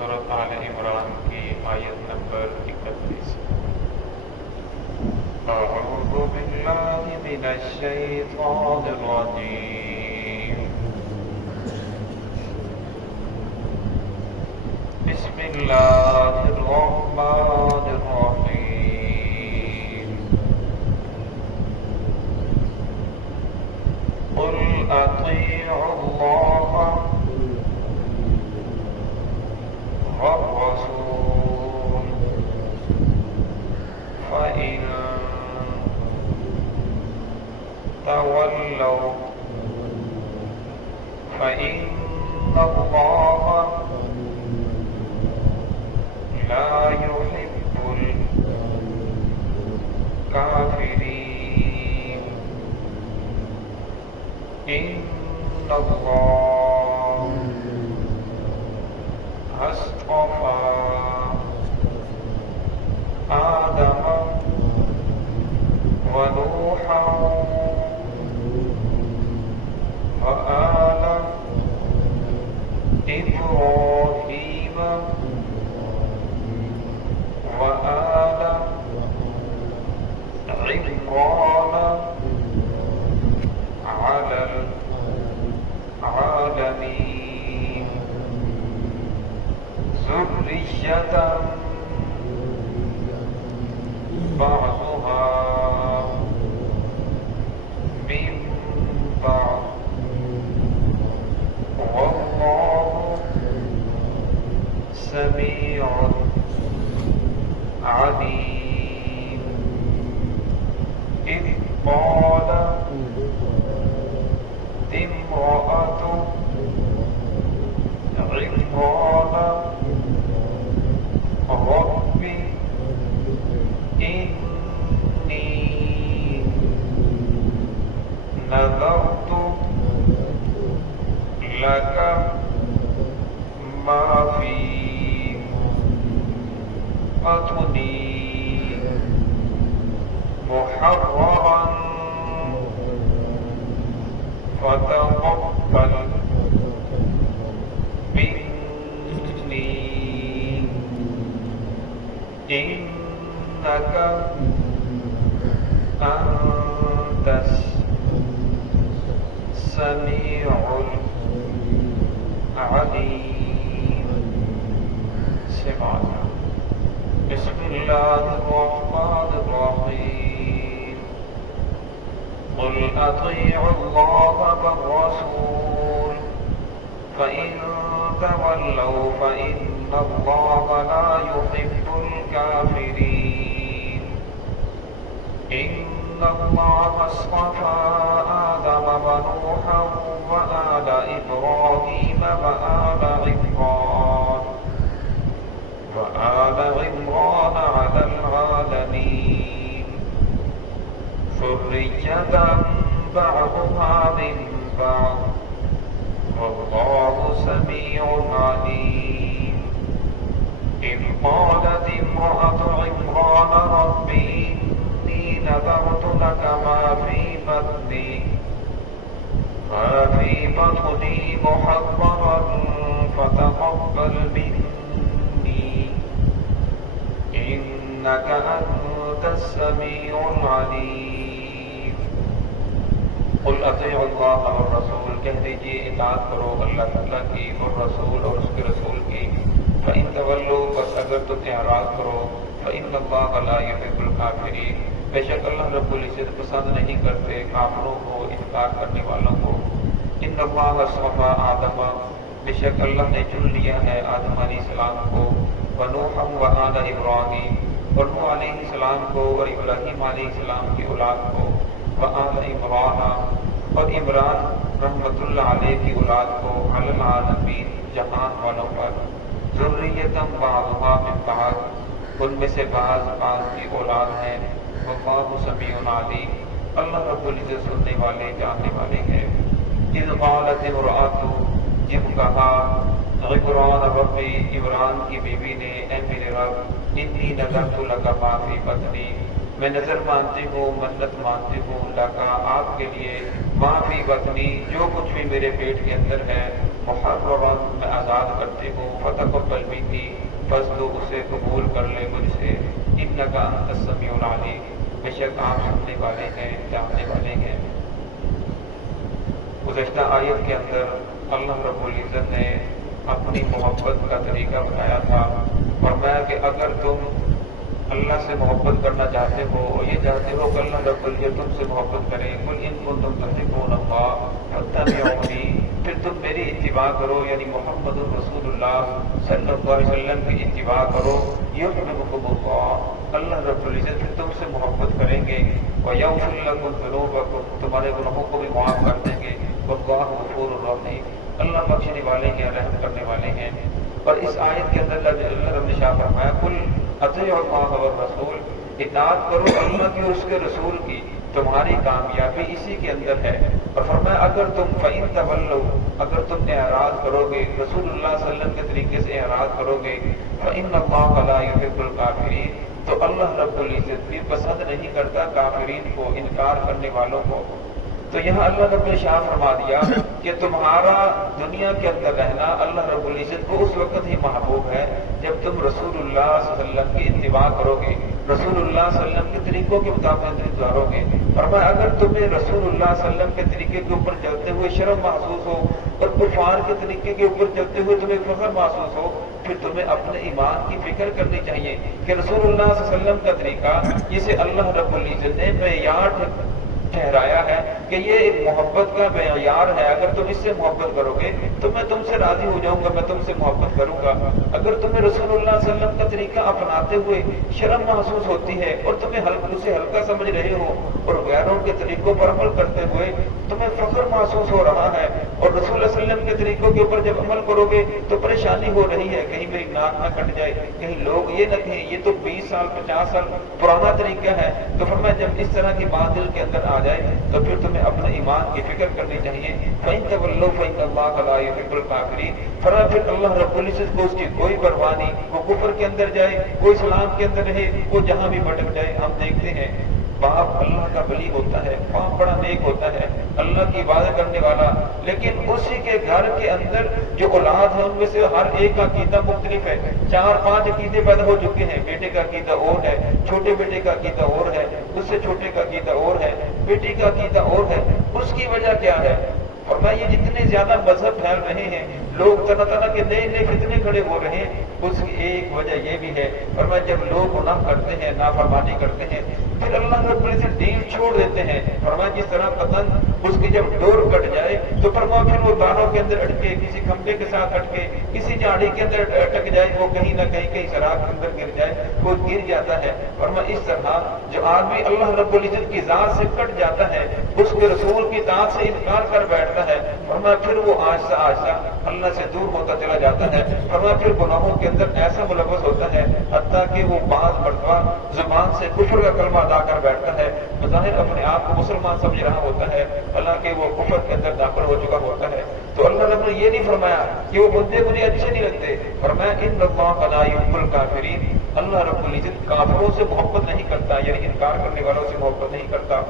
سورۃ آل عمران کی آیت نمبر 31۔ اعوذ باللہ من الشیطان الرجیم، بسم اللہ الرحمن الرحیم۔ قل اطیعوا اللہ والرسول فإن تولوا فإن الله لا يحب الكافرين إن الله اصطفى آدم ونوحا وآل إبراهيم وآل عمران على العالمين ذرية بعضها من بعض والله سميع عليم۔ إذ قالت امرأة عمران رب إني نذرت لك ما في بطني محررا فتقبل مني إنك أنت السميع العليم۔ سمعنا۔ بسم الله الرحمن الرحيم۔ قل أطيعوا الله والرسول فإن تولوا فإن الله لا يحب الكافرين إن الله اصطفى آدم ونوحا وآل إبراهيم وآل عمران على العالمين ذرية بعضها من بعض والله سميع عليم۔ إذ قالت امرأة عمران رب إني نذرت لك ما في بطني محررا فتقبل مني إنك أنت السميع العليم۔ قل اطیعوا اللہ والرسول، کہہ دیجئے اطاعت کرو اللہ تعالیٰ کی اور رسول اور اس کے رسول کی۔ فإن تولوا، بس اگر تم اعراض کرو، فإن اللہ لا يحب الكافرین، بے شک اللہ رب العزت پسند نہیں کرتے کافروں کو، انکار کرنے والوں کو۔ ان اللہ اصطفى آدم، بے شک اللہ نے چن لیا ہے آدم علیہ السلام کو، ونوحا وآل ابراہیم، اور نوح علیہ السلام کو اور ابراہیم علیہ السلام کی اولاد کو، وآل عمران، اور عمران رحمت اللہ علیہ کی اولاد کو، علی العالمین، جہان والوں پر، ذریۃ بعضها من بعض، ان میں سے بعض کی اولاد ہیں، واللہ سمیع علیم، اللہ رب العزت سننے والے جاننے والے ہیں۔ اذ قالت امرأة، جب کہا عمران ربی، عمران کی بیوی نے، اے میرے رب، انی نذرت لک ما فی بطنی، میں نظر مانتی ہوں، منت مانتی ہوں، لکا آپ کے لیے، ما فی بطنی، جو کچھ بھی میرے پیٹ کے اندر ہے، محررا میں آزاد کرتے ہوں، فتقبل منی بس تو اسے قبول کر لے مجھ سے، انک انت السمیع العلیم بے شک آپ سننے والے ہیں، جاننے والے ہیں۔ گزشتہ آیت کے اندر اللہ رب العزت نے اپنی محبت کا طریقہ بتایا تھا، فرمایا کہ اگر تم اللہ سے محبت کرنا چاہتے ہو اور یہ چاہتے ہو کہ اللہ رب العزت تم سے محبت کرے، قل ان کنتم تحبون اللہ فاتبعونی، پھر تم میری اتباع کرو، یعنی محمد رسول اللہ صلی اللہ علیہ وسلم کی اتباع کرو، یحببکم اللہ، اللہ رب العزت پھر تم سے محبت کریں گے، ویغفر لکم ذنوبکم، تمہارے گناہوں کو بھی معاف کر دیں گے، واللہ غفور الرحیم، اللہ بخشنے والے ہیں، رحم کرنے والے ہیں۔ اور اس آیت کے اندر اللہ رب نے شاہ فرمایا قل اطیعوا اللہ والرسول، اطاعت کرو اللہ کی اور اس کے رسول کی، تمہاری کامیابی اسی کے اندر ہے۔ اور فرمایا اگر تم فإن تولوا، اگر تم اعراض کرو گے، رسول اللہ صلی اللہ علیہ وسلم کے طریقے سے اعراض کرو گے، فإن اللہ لا يحب الکافرین، تو اللہ رب العزت بھی پسند نہیں کرتا کافرین کو، انکار کرنے والوں کو۔ تو یہاں اللہ رب نے شاہ فرما دیا کہ تمہارا دنیا کے اندر رہنا اللہ رب العزت کو اس وقت ہی محبوب ہے جب تم رسول اللہ صلی اللہ علیہ وسلم کی اتباع کرو گے، رسول اللہ صلی اللہ علیہ وسلم کے طریقوں کے مطابق گزارو گے۔ فرمایا اگر تمہیں رسول اللہ صلی اللہ علیہ وسلم کے طریقے کے اوپر چلتے ہوئے شرم محسوس ہو اور کفار کے طریقے کے اوپر چلتے ہوئے تمہیں فخر محسوس ہو، پھر تمہیں اپنے ایمان کی فکر کرنی چاہیے کہ رسول اللہ صلی اللہ علیہ وسلم کا طریقہ جسے اللہ رب العزت نے معیار ٹھہرایا ہے کہ یہ ایک محبت کا معیار ہے، اگر تم اس سے محبت کرو گے تو میں تم سے راضی ہو جاؤں گا، میں تم سے محبت کروں گا۔ اگر تمہیں رسول اللہ صلی اللہ علیہ وسلم کا طریقہ اپناتے ہوئے شرم محسوس ہوتی ہے اور تمہیں اسے ہلکا سمجھ رہے ہو اور غیروں کے طریقوں پر عمل کرتے ہوئے تمہیں فخر محسوس ہو رہا ہے، اور رسول اللہ صلی اللہ علیہ وسلم کے طریقوں کے اوپر جب عمل کرو گے تو پریشانی ہو رہی ہے، کہیں میری ناک نہ کٹ جائے، کہیں لوگ یہ نہ کہیں یہ تو 20 سال 50 سال پرانا طریقہ ہے، تو فرمایا جب اس طرح کی بات دل کے اندر آ جائے تو پھر تمہیں اپنے ایمان کی فکر کرنی چاہیے۔ فَإِن تَوَلَّوْا فَإِنَّ اللَّهَ لَا يُحِبُّ الْكَافِرِينَ، فرمایا پھر اللہ رب العزت کو اس کی کوئی پرواہ نہیں، وہ کفر کے اندر جائے، وہ اسلام کے اندر رہے، وہ جہاں بھی بھٹک جائے۔ ہم دیکھتے ہیں باپ اللہ کا ولی ہوتا ہے، باپ بڑا نیک ہوتا ہے، اللہ کی عبادت کرنے والا، لیکن اسی کے گھر کے اندر جو اولاد ہے ان میں سے ہر ایک کا عقیدہ مختلف ہے، 4-5 عقیدے پیدا ہو چکے ہیں، بیٹے کا عقیدہ اور ہے، چھوٹے بیٹے کا عقیدہ اور ہے، اس سے چھوٹے کا عقیدہ اور ہے، بیٹی کا عقیدہ اور ہے۔ اس کی وجہ کیا ہے؟ فرمایا یہ جتنے زیادہ مذہب پھیل رہے ہیں، لوگ طرح طرح کے نئے نئے فتنے کھڑے ہو رہے ہیں، اس کی ایک وجہ یہ بھی ہے، فرمایا جب لوگ گناہ کرتے ہیں، نافرمانی کرتے ہیں، پھر اللہ رب العزت دین چھوڑ دیتے ہیں۔ فرمایا جس طرح پتنگ اس کی جب ڈور کٹ جائے تو فرمایا پھر وہ تاروں کے اندر اٹکے، کسی کھمبے کے ساتھ اٹکے، کسی جھاڑی کے اندر اٹک جائے، وہ کہیں نہ کہیں سراغ کے اندر گر جائے، وہ گر جاتا ہے۔ فرمایا اس طرح جو آدمی اللہ رب العزت کی ذات سے کٹ جاتا ہے، اس کے رسول کی اطاعت سے انکار کر بیٹھتا ہے، فرمایا پھر وہ آہستہ آہستہ اللہ سے دور ہوتا چلا جاتا ہے۔ فرمایا پھر گناہوں کے اندر ایسا ملوث ہوتا ہے حتیٰ کہ وہ بعض مرتبہ زبان سے کفر کا کلمہ ادا کر بیٹھتا ہے، بظاہر اپنے آپ کو مسلمان سمجھ رہا ہوتا ہے، حالانکہ وہ کفر کے اندر داخل ہو چکا ہوتا ہے۔ تو اللہ رب نے یہ نہیں فرمایا کہ وہ بندے مجھے اچھے نہیں لگتے، فرمایا ان اللہ لا يحب الکافرین، اللہ رب العزت کافروں سے محبت نہیں کرتا، یعنی انکار کرنے والوں سے محبت نہیں کرتا۔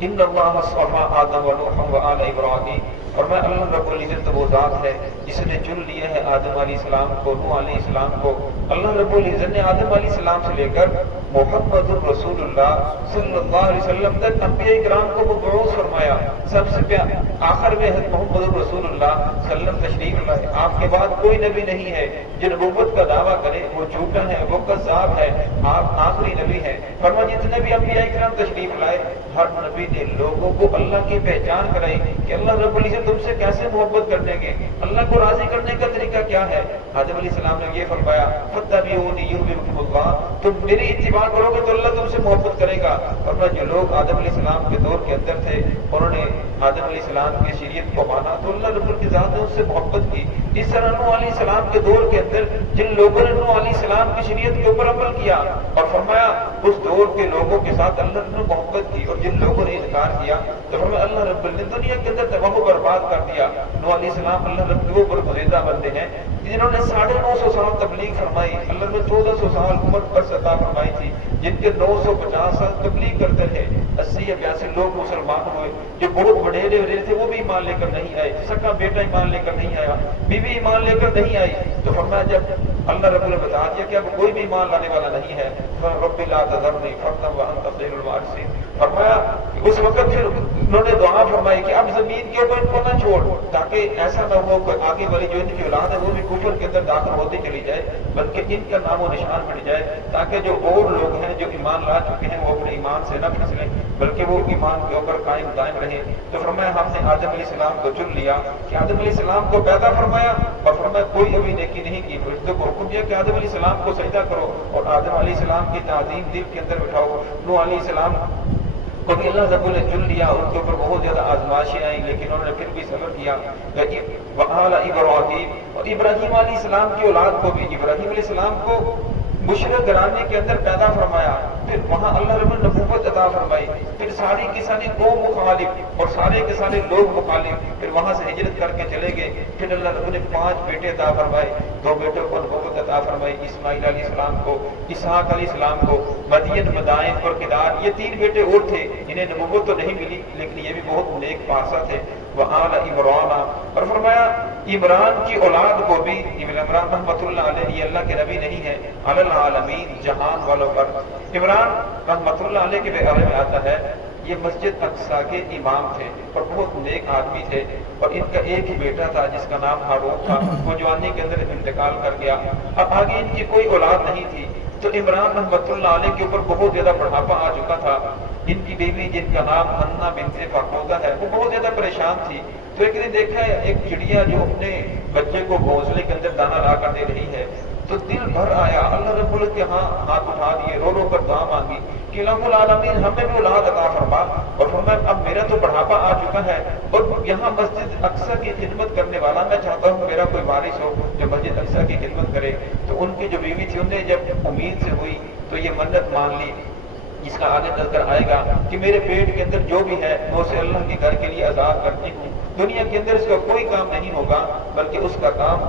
ان اللہ اصطفیٰ آدم ونوحا وآل ابراہیم، اور میں اللہ رب العزت وہ ذات ہے جس نے چن لیا ہے آدم علیہ السلام کو، نوح علیہ السلام کو۔ اللہ رب العزت نے آدم علیہ السلام سے لے کر محمد الرسول اللہ صلی اللہ علیہ وسلم تک انبیاء کرام کو مبعوث فرمایا۔ سب سے آخر میں محمد الرسول اللہ صلی اللہ علیہ وسلم تشریف لائے، آپ کے بعد کوئی نبی نہیں ہے جو نبوت کا دعویٰ کرے، وہ جھوٹا ہے، وہ کذاب ہے، آپ آخری نبی ہیں۔ فرمایا جتنے بھی انبیاء کرام تشریف لائے، ہر نبی نے لوگوں کو اللہ کی پہچان کرائی کہ اللہ رب العزت تم سے کیسے محبت کرنے گے، اللہ کو راضی کرنے کا طریقہ کیا ہے۔ آدم علیہ السلام نے یہ فرمایا فاتبعونی یحببکم اللہ، تم میری اتباع کرو گے تو اللہ تم سے محبت کرے گا۔ اور جو لوگ آدم علیہ السلام کے دور کے اندر تھے، انہوں نے آدم علیہ السلام کی شریعت کو مانا تو اللہ رب العزت نے اس سے محبت کی۔ اس طرح نوح علیہ السلام کے دور کے اندر جن لوگوں نے نوح علیہ السلام کی شریعت کے اوپر عمل کیا اور فرمایا اس دور کے لوگوں کے ساتھ اللہ نے محبت کی، اور جن لوگوں نے انکار کیا تو فرمایا اللہ رب العزت نے دنیا کے اندر تباہ و برباد کر دیا۔ نوح علیہ السلام اللہ رب کے اوپر گزیدہ بندے ہیں، جنہوں نے 950 سال تبلیغ فرمائی، اللہ نے 1400 سال عمر پر عطا فرمائی تھی، جن کے 950 سال تبلیغ کرتے رہے، 80 یا 82 لوگ مسلمان ہوئے، جو بہت وڈیرے تھے وہ بھی ایمان لے کر نہیں آئے، سکا بیٹا ایمان لے کر نہیں آیا، بیوی ایمان لے کر نہیں آئی، تو فرمایا جب اللہ رب نے بتا دیا کہ اب کوئی بھی ایمان لانے والا نہیں ہے، رب لا تذرنی فردا وانت خیر الوارثین، فرمایا اس وقت پھر انہوں نے دعا فرمائی کہ اب زمین کے اوپر ان کو نہ چھوڑ، تاکہ ایسا نہ ہو کہ آگے والی جو ان کی اولاد ہے وہ بھی کفر کے اندر داخل ہوتی چلی جائے، بلکہ ان کا نام و نشان مٹ جائے، تاکہ جو اور لوگ ہیں جو ایمان لا چکے ہیں وہ اپنے ایمان سے نہ پھسلیں بلکہ وہ ایمان کے اوپر قائم دائم رہیں۔ تو فرمایا ہم نے آدم علیہ السلام کو چن لیا کہ آدم علیہ السلام کو پیدا فرمایا، اور فرمایا کوئی ابھی نیکی نہیں کی، فرشتوں کو حکم دیا کہ آدم علیہ السلام کو سجدہ کرو اور آدم علیہ السلام کی تعظیم دل کے اندر بٹھاؤ۔ نوح علیہ السلام کو بھی اللہ رب نے چن لیا، ان کے اوپر بہت زیادہ آزمائشیں آئیں لیکن انہوں نے پھر بھی صبر کیا۔ وآل ابراہیم، اور ابراہیم علیہ السلام کی اولاد کو بھی، ابراہیم علیہ السلام کو مشرک گھرانے کے اندر پیدا فرمایا، پھر وہاں اللہ رب نے نبوت عطا فرمائی، پھر ساری کی ساری قوم مخالف اور سارے کے سارے لوگ مخالف، پھر وہاں سے ہجرت کر کے چلے گئے، پھر اللہ رب نے 5 بیٹے عطا فرمائے، 2 بیٹوں کو نبوت عطا فرمائی، اسماعیل علیہ السلام کو، اسحاق علیہ السلام کو، مدین، مدائن اور کدار، یہ 3 بیٹے اور تھے انہیں نبوت تو نہیں ملی لیکن یہ بھی بہت نیک پارسا تھے۔ وآل عمران، اور فرمایا عمران کی اولاد کو بھی، عمران رحمۃ اللہ علیہ یہ اللہ کے نبی نہیں ہے، علی العالمین جہان والوں پر، عمران رحمۃ اللہ علیہ کے بارے میں آتا ہے یہ مسجد اقصیٰ کے امام تھے اور بہت نیک آدمی تھے، اور ان کا ایک ہی بیٹا تھا جس کا نام ہارون تھا، وہ جوانی کے اندر انتقال کر گیا، اب آگے ان کی کوئی اولاد نہیں تھی، تو عمران رحمۃ اللہ علیہ کے اوپر بہت زیادہ بڑھاپا آ چکا تھا۔ ان کی بیوی جن کا نام حنا بنت فاقودہ ہے وہ بہت زیادہ پریشان تھی، تو ایک دن دیکھا ہے ایک چڑیا جو اپنے بچے کو گھونسلے کے اندر دانا لا کر دے رہی ہے، تو دل بھر آیا، اللہ رب العزت کے ہاں ہاتھ اٹھا دیے، رو رو کر دعا مانگی کہ الہ العالمین ہمیں بھی اولاد عطا فرما، اور فرمایا اب میرا تو بڑھاپا آ چکا ہے اور یہاں مسجد اقصیٰ کی خدمت کرنے والا میں چاہتا ہوں میرا کوئی وارث ہو جو مسجد اقصیٰ کی خدمت کرے۔ تو ان کی جو بیوی تھی انہیں جب امید سے ہوئی تو یہ منت مان لی، جس کا آگے چل کر آئے گا کہ میرے پیٹ کے اندر جو بھی ہے میں اسے اللہ کے گھر کے لیے آزاد کرتی ہوں، دنیا کے اندر اس کا کوئی کام نہیں ہوگا بلکہ اس کا کام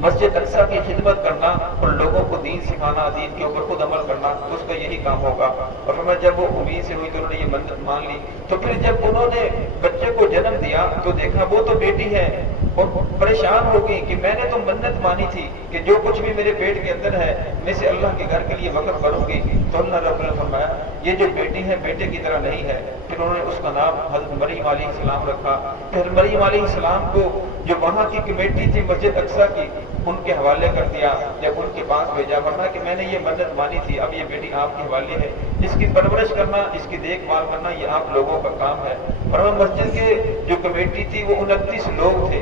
مسجد اقصیٰ کی خدمت کرنا اور لوگوں کو دین سکھانا، دین کے اوپر خود عمل کرنا، تو اس کا یہی کام ہوگا۔ اور فرمایا جب وہ امید سے ہوئی تو انہوں نے یہ منت مان لی، تو پھر جب انہوں نے بچے کو جنم دیا تو دیکھا وہ تو بیٹی ہے، اور پریشان ہو گئی کہ میں نے تو منت مانی تھی کہ جو کچھ بھی میرے پیٹ کے اندر ہے میں سے اللہ کے گھر کے لیے وقف کروں گی، تو اللہ رب نے فرمایا یہ جو بیٹی ہے بیٹے کی طرح نہیں ہے، پھر انہوں نے اس کا نام حضرت مریم علیہ السلام رکھا۔ پھر مریم علیہ السلام کو جو وہاں کی کمیٹی تھی مسجد اقصیٰ کی ان کے حوالے کر دیا، جب ان کے پاس بھیجا، فرمایا کہ میں نے یہ منت مانی تھی، اب یہ بیٹی آپ کے حوالے ہے، اس کی پرورش کرنا، اس کی دیکھ بھال کرنا یہ آپ لوگوں کا کام ہے۔ اور مسجد کے جو کمیٹی تھی وہ 29 لوگ تھے،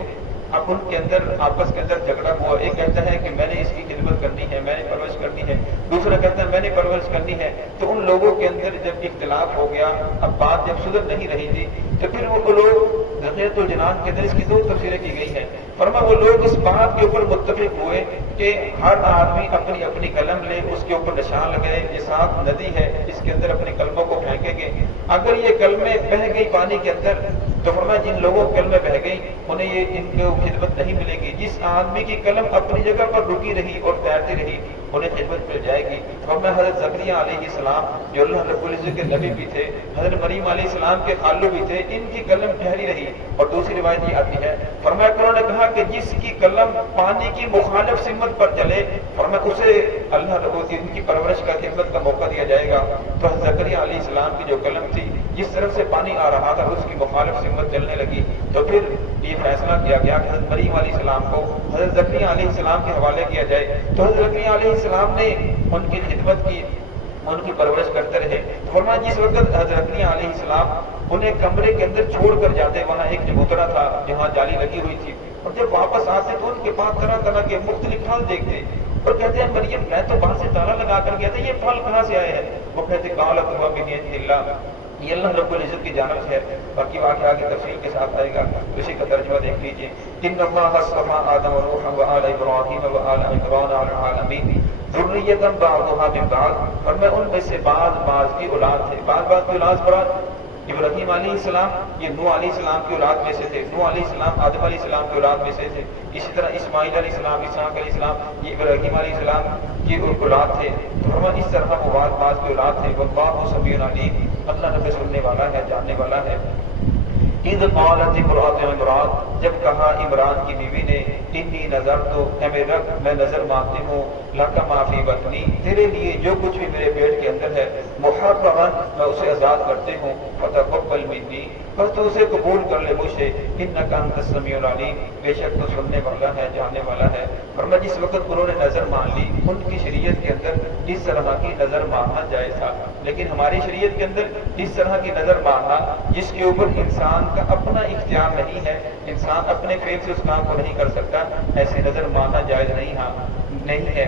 اب ان کے اندر آپس کے اندر جھگڑا ہوا، ایک کہتا ہے کہ میں نے اس کی خدمت کرنی ہے، میں نے پرورش کرنی ہے، دوسرا کہتا ہے میں نے پرورش کرنی ہے، تو ان لوگوں کے اندر جب اختلاف ہو گیا، اب بات جب سدھر نہیں رہی تھی تو پھر وہ لوگ ذخیرۃ الجنان کے اندر اس کی 2 تفسیریں کی گئی ہیں، فرما وہ لوگ اس بات کے اوپر متفق ہوئے کہ ہر آدمی اپنی اپنی قلم لے، اس کے اوپر نشان لگائے، یہ 7 ندی ہے اس کے اندر اپنے قلموں کو پھینکیں گے، اگر یہ قلمیں بہہ گئی پانی کے اندر تو فرمایا جن لوگوں کی قلمیں بہہ گئی انہیں یہ ان کو خدمت نہیں ملے گی، جس آدمی کی قلم اپنی جگہ پر رکی رہی اور تیرتی رہی انہیں خدمت مل جائے گی۔ فرمایا حضرت زکریا علیہ السلام جو اللہ رب العزت کے نبی بھی تھے، حضرت مریم علیہ السلام کے خالو بھی تھے، ان کی قلم ٹھہری رہی، اور دوسری روایت یہ آتی ہے فرمایا کہ انہوں نے کہا کہ جس کی قلم پانی کی مخالف سمت پر چلے فرمایا اسے اللہ رب العزت ان کی پرورش کا خدمت کا موقع دیا جائے گا۔ تو حضرت زکریا علیہ السلام کی جو قلم تھی جس طرف سے پانی آ رہا تھا اس کی مخالف سمت چلنے لگی، تو پھر یہ فیصلہ کیا گیا کہ حضرت مریم علیہ السلام کو حضرت زکریا علیہ السلام کے حوالے کیا جائے، تو حضرت زکریا علیہ السلام نے ان کی خدمت کی، ان کی پرورش کرتے رہے۔ فرمایا جس وقت حضرت زکریا علیہ السلام انہیں کمرے کے اندر چھوڑ کر جاتے، وہاں ایک چبوترا تھا جہاں جالی لگی ہوئی تھی، اور جب واپس آتے تو ان کے پاس طرح طرح کے مختلف پھل دیکھتے اور کہتے ہیں مریم میں تو باہر سے تالا لگا کر گیا تھا، یہ پھل کہاں سے آئے ہیں؟ وہ کہتے قالت ہوا من عند اللہ، یہ اللہ رب العزت کی جانب سے ہے۔ باقی واقعہ آگے تفصیل کے ساتھ آئے گا، اسی کا ترجمہ دیکھ لیجیے۔ ان اللہ اصطفى آدم ونوحا وآل ابراہیم وآل عمران علی العالمین ذریۃ بعضها من بعض، اور میں ان میں سے بعض کی اولاد ہے، بعض کی اولاد مراد ابراہیم علیہ السلام یہ نوح علیہ السلام کی اولاد میں سے تھے، نوح علیہ السلام آدم علیہ السلام کی اولاد میں سے تھے، اسی طرح اسماعیل علیہ السلام، اسحاق علیہ السلام یہ ابراہیم علیہ السلام کی اولاد تھے۔ تو فرمایا اس طرح وہ بعض کی اولاد تھے۔ واللہ سمیع علیم، اللہ رب سننے والا ہے، جاننے والا ہے۔ اذ قالت امرأۃ عمران، جب کہا عمران کی بیوی نے، انی نذرت، اے میرے رب میں نظر مانتی ہوں، لک ما فی بطنی، تیرے لیے جو کچھ بھی میرے پیٹ کے اندر ہے، محررا میں اسے آزاد کرتے ہوں، فتقبل منی، بس تو اسے قبول کر لے مجھ سے، انک انت السمیع العلیم، بے شک تو سننے والا ہے، جاننے والا ہے۔ فرمایا جس وقت انہوں نے نظر مان لی، ان کی شریعت کے اندر اس طرح کی نظر ماننا جائز تھا، لیکن ہماری شریعت کے اندر اس طرح کی نظر ماننا جس کے اوپر انسان کا اپنا اختیار نہیں ہے، انسان اپنے فعل سے اس کام کو نہیں کر سکتا، ایسی نظر ماننا جائز نہیں ہے۔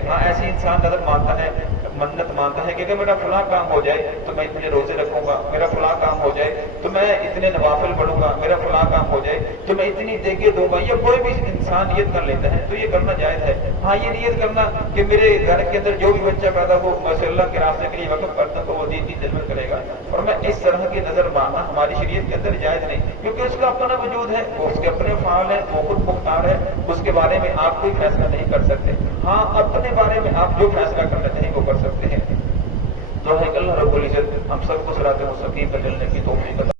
ہاں ایسی انسان نظر مانتا ہے، منت مانتا ہے کہ اگر میرا فلاں کام ہو جائے تو میں اتنے روزے رکھوں گا، میرا فلاں کام ہو جائے تو میں اتنے نوافل پڑھوں گا، میرا فلاں کام ہو جائے تو میں اتنی دیگیں دوں گا، یا کوئی بھی انسان نیت کر لیتا ہے تو یہ کرنا جائز ہے۔ ہاں یہ نیت کرنا کہ میرے گھر کے اندر جو بھی بچہ پیدا ہو میں اسے اللہ کے راستے کے لیے وقف کرتا ہوں تو وہ دین کی خدمت کرے گا، اور میں اس طرح کی نظر ماننا ہماری شریعت کے اندر جائز نہیں، کیونکہ اس کا اپنا وجود ہے، وہ اس کے اپنے فعال ہے، وہ خود مختار ہے، اس کے بارے میں آپ کوئی فیصلہ نہیں کر سکتے۔ ہاں اپنے بارے میں آپ جو فیصلہ کرنا چاہیں وہ کر سکتے ہیں۔ تو ہے کہ اللہ رب العزت ہم سب کو صراط مستقیم پر چلنے کی توفیق عطا